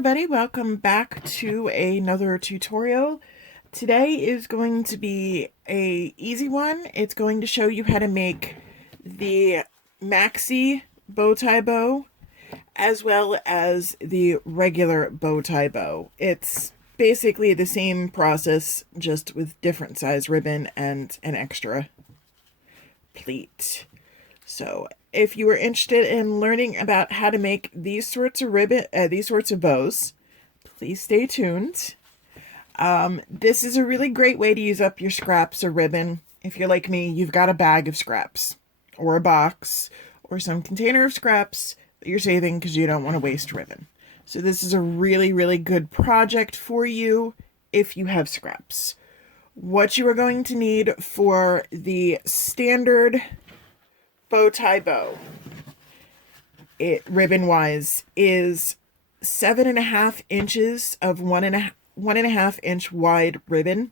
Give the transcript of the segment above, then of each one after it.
everybody, welcome back to another tutorial. Today is going to be a easy one. It's going to show you how to make the Maxi bow tie bow as well as the regular bow tie bow. It's basically the same process, just with different size ribbon and an extra pleat. So if you are interested in learning about how to make these sorts of bows, please stay tuned. This is a really great way to use up your scraps of ribbon. If you're like me, you've got a bag of scraps or a box or some container of scraps that you're saving because you don't want to waste ribbon. So this is a really, really good project for you if you have scraps. What you are going to need for the standard bow tie bow, ribbon wise, is 7.5 inches of 1.5 inch wide ribbon.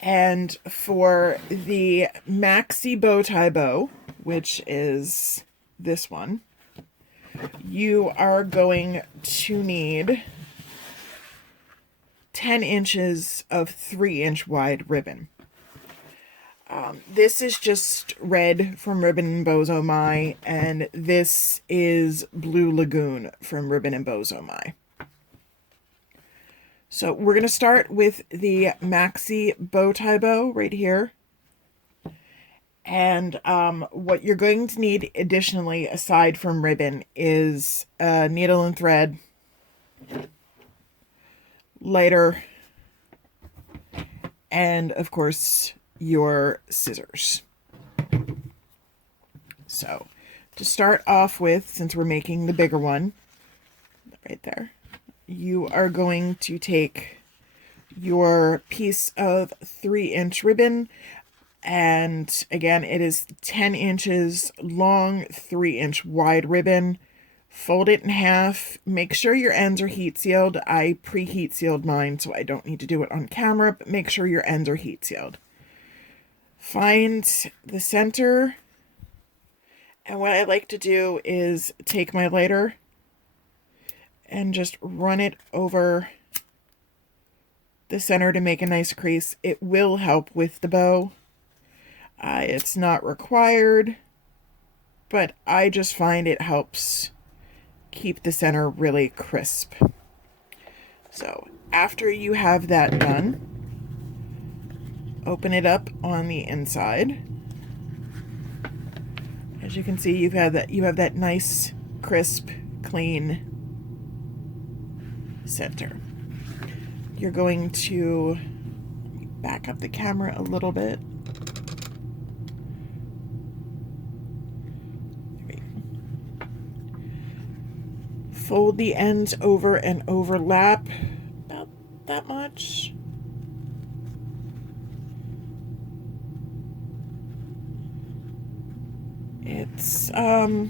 And for the Maxi bow tie bow, which is this one, you are going to need 10 inches of 3-inch wide ribbon. This is just red from Ribbon and Bows Oh My, and this is blue Lagoon from Ribbon and Bows Oh My. So we're going to start with the Maxi bow tie bow right here. And what you're going to need additionally, aside from ribbon, is a needle and thread, lighter, and of course your scissors. So to start off with, since we're making the bigger one right there, you are going to take your piece of 3-inch ribbon, and again, it is 10 inches long, 3-inch wide ribbon. Fold it in half. Make sure your ends are heat sealed. I pre-heat sealed mine, so I don't need to do it on camera, but make sure your ends are heat sealed. Find the center, and what I like to do is take my lighter and just run it over the center to make a nice crease. It will help with the bow. It's not required, but I just find it helps keep the center really crisp. So after you have that done, open it up on the inside. As you can see, you have that nice, crisp, clean center. You're going to back up the camera a little bit. Fold the ends over and overlap about that much. It's about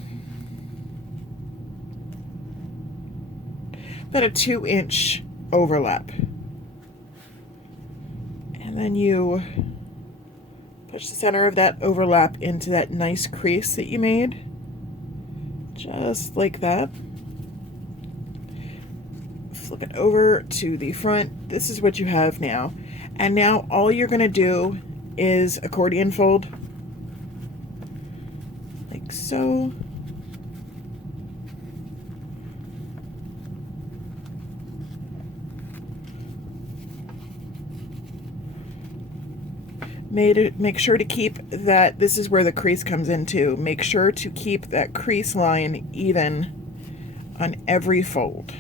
a 2-inch overlap. And then you push the center of that overlap into that nice crease that you made. Just like that. Flip it over to the front. This is what you have now. And now all you're going to do is accordion fold. Like so. Make sure to keep that, this is where the crease comes into. Make sure to keep that crease line even on every fold.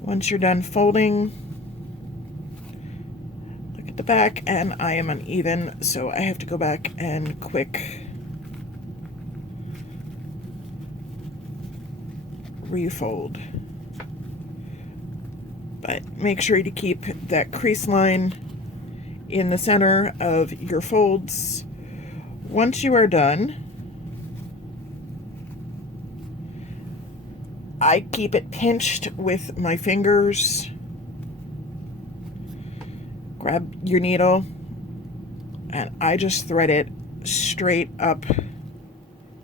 Once you're done folding, look at the back, and I am uneven, so I have to go back and quick refold. But make sure to keep that crease line in the center of your folds. Once you are done, I keep it pinched with my fingers. Grab your needle, and I just thread it straight up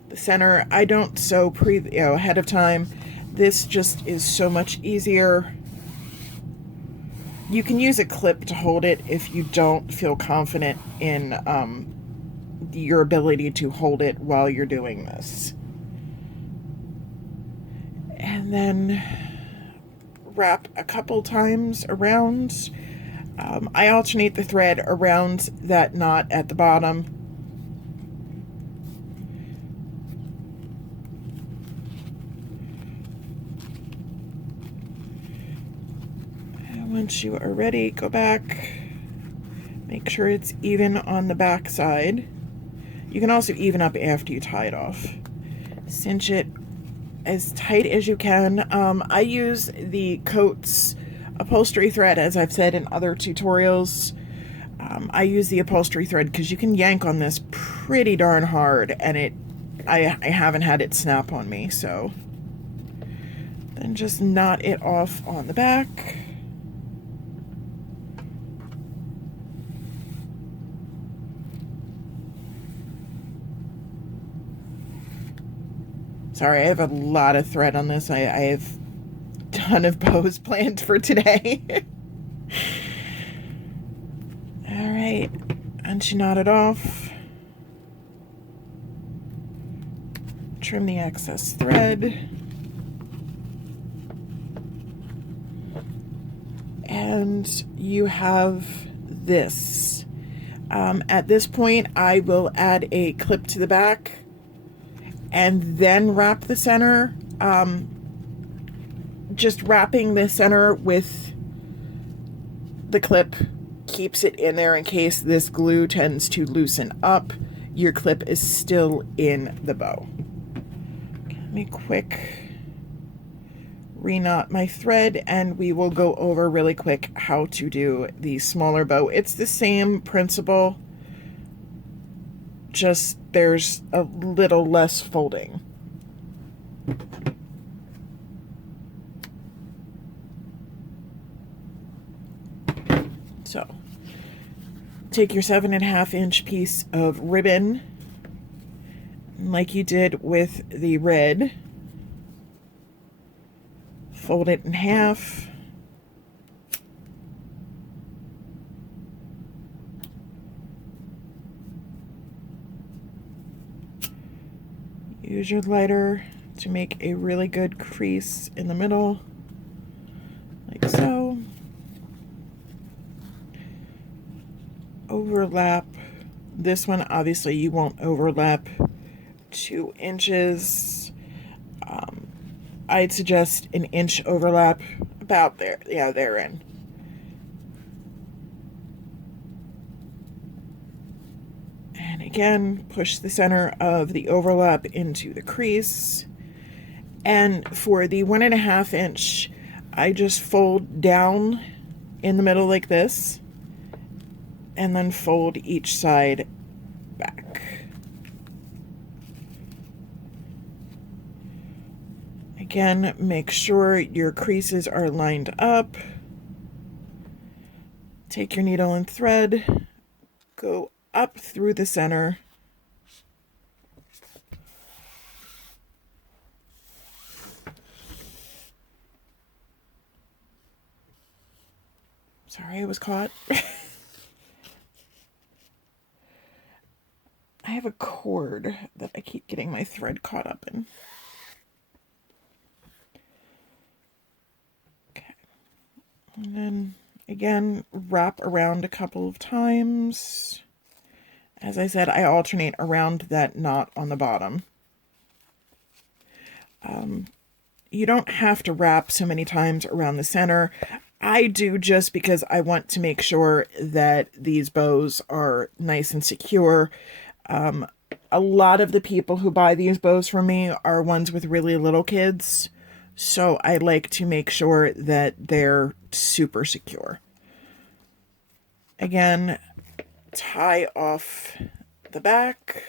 the center. I don't sew ahead of time. This just is so much easier. You can use a clip to hold it if you don't feel confident in your ability to hold it while you're doing this. And then wrap a couple times around. I alternate the thread around that knot at the bottom. And once you are ready, go back. Make sure it's even on the back side. You can also even up after you tie it off. Cinch it as tight as you can. I use the Coats upholstery thread, as I've said in other tutorials. I use the upholstery thread because you can yank on this pretty darn hard, and I haven't had it snap on me. So then just knot it off on the back. Sorry, I have a lot of thread on this. I have a ton of bows planned for today. All right, and you knot it off. Trim the excess thread. And you have this. At this point, I will add a clip to the back and then wrap the center. Just wrapping the center with the clip keeps it in there in case this glue tends to loosen up. Your clip is still in the bow. Let me quick reknot my thread, and we will go over really quick how to do the smaller bow. It's the same principle, just there's a little less folding. So take your 7.5 inch piece of ribbon, like you did with the red, fold it in half. Use your lighter to make a really good crease in the middle, like so. Overlap. This one, obviously, you won't overlap 2 inches. I'd suggest an inch overlap, about there. Yeah, therein. And again, push the center of the overlap into the crease. And for the 1.5 inch, I just fold down in the middle like this, and then fold each side back. Again, make sure your creases are lined up. Take your needle and thread, go up through the center. Sorry, I was caught. I have a cord that I keep getting my thread caught up in. Okay. And then, again, wrap around a couple of times. As I said, I alternate around that knot on the bottom. You don't have to wrap so many times around the center. I do just because I want to make sure that these bows are nice and secure. A lot of the people who buy these bows from me are ones with really little kids, so I like to make sure that they're super secure. Again, tie off the back.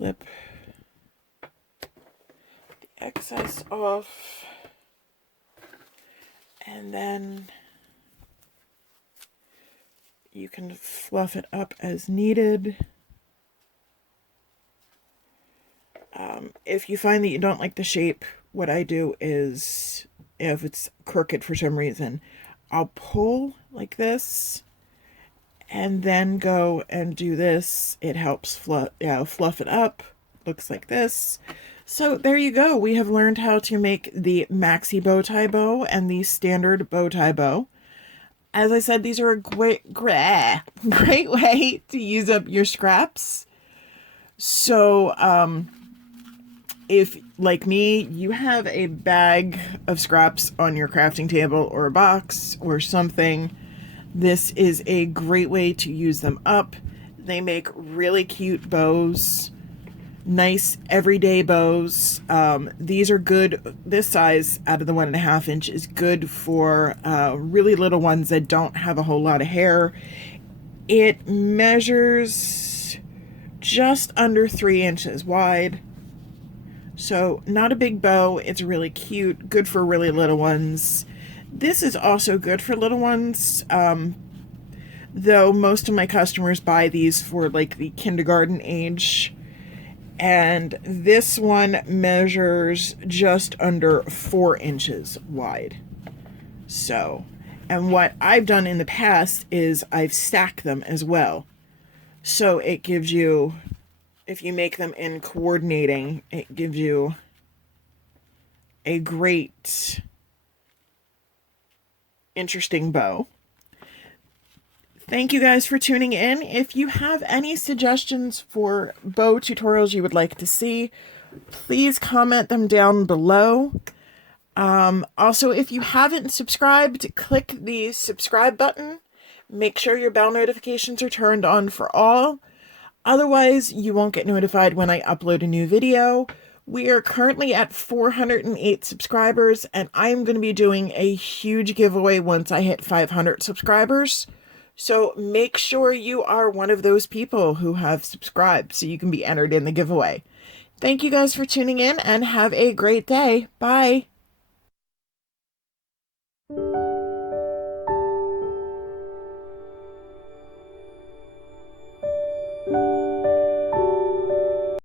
clip the excess off, and then you can fluff it up as needed. If you find that you don't like the shape, what I do is, if it's crooked for some reason, I'll pull like this and then go and do this. It helps fluff it up. Looks like this. So there you go. We have learned how to make the maxi bow tie bow and the standard bow tie bow. As I said, these are a great way to use up your scraps. So, if, like me, you have a bag of scraps on your crafting table or a box or something, this is a great way to use them up. They make really cute bows, nice everyday bows. These are good. This size out of the 1.5 inch is good for really little ones that don't have a whole lot of hair. It measures just under 3 inches wide. So not a big bow. It's really cute, good for really little ones. This is also good for little ones, though most of my customers buy these for like the kindergarten age. And this one measures just under 4 inches wide. So, and what I've done in the past is I've stacked them as well. So it gives you, if you make them in coordinating, it gives you a great, interesting bow. Thank you guys for tuning in. If you have any suggestions for bow tutorials you would like to see, please comment them down below. Also, if you haven't subscribed, click the subscribe button. Make sure your bell notifications are turned on for all. Otherwise, you won't get notified when I upload a new video. We are currently at 408 subscribers, and I'm going to be doing a huge giveaway once I hit 500 subscribers. So make sure you are one of those people who have subscribed so you can be entered in the giveaway. Thank you guys for tuning in, and have a great day. Bye.